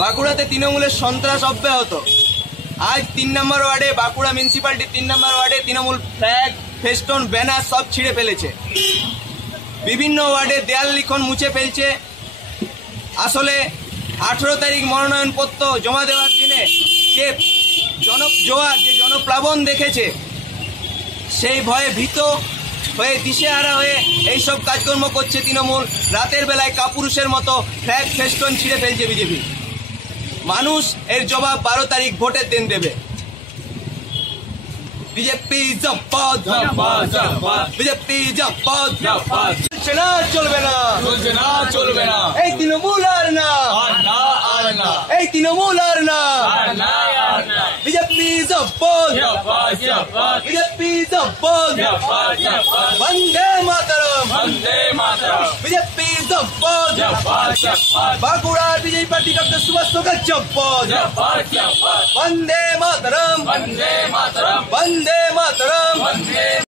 বাঁকুড়াতে তৃণমূলের সন্ত্রাস অব্যাহত। আজ 3 নম্বর ওয়ার্ডে, বাঁকুড়া মিউনিসিপ্যালিটির 3 নম্বর ওয়ার্ডে তৃণমূল ফ্ল্যাগ, ফেস্টন, ব্যানার সব ছিঁড়ে ফেলেছে। বিভিন্ন ওয়ার্ডে দেয়াল লিখন মুছে ফেলছে। আসলে 18 তারিখ মনোনয়নপত্র জমা দেওয়ার দিনে যে জনজোয়ার, যে জনপ্লাবন দেখেছে, সেই ভয়ে ভীত হয়ে দিশেহারা হয়ে এইসব কাজকর্ম করছে তৃণমূল। রাতের বেলায় কাপুরুষের মতো ফ্ল্যাগ, ফেস্টন ছিঁড়ে ফেলছে বিজেপি। মানুষ এর জবাব 12 তারিখ ভোটের দিন দেবে। বিজেপি জিন্দাবাদ, বিজেপি জিন্দাবাদ। চলছে না, চলবে না, চলছে না, চলবে না, এই তৃণমূল আর না, এই তৃণমূল আর না। বিজেপি জিন্দাবাদ, বিজেপি জিন্দাবাদ। বন্দে মাতরম, বিজেপি জিন্দাবাদ। বাঁকুড়ার বিজেপি পার্টি ডক্টর সুভাষ জিন্দাবাদ। বন্দে মাতরম, বন্দে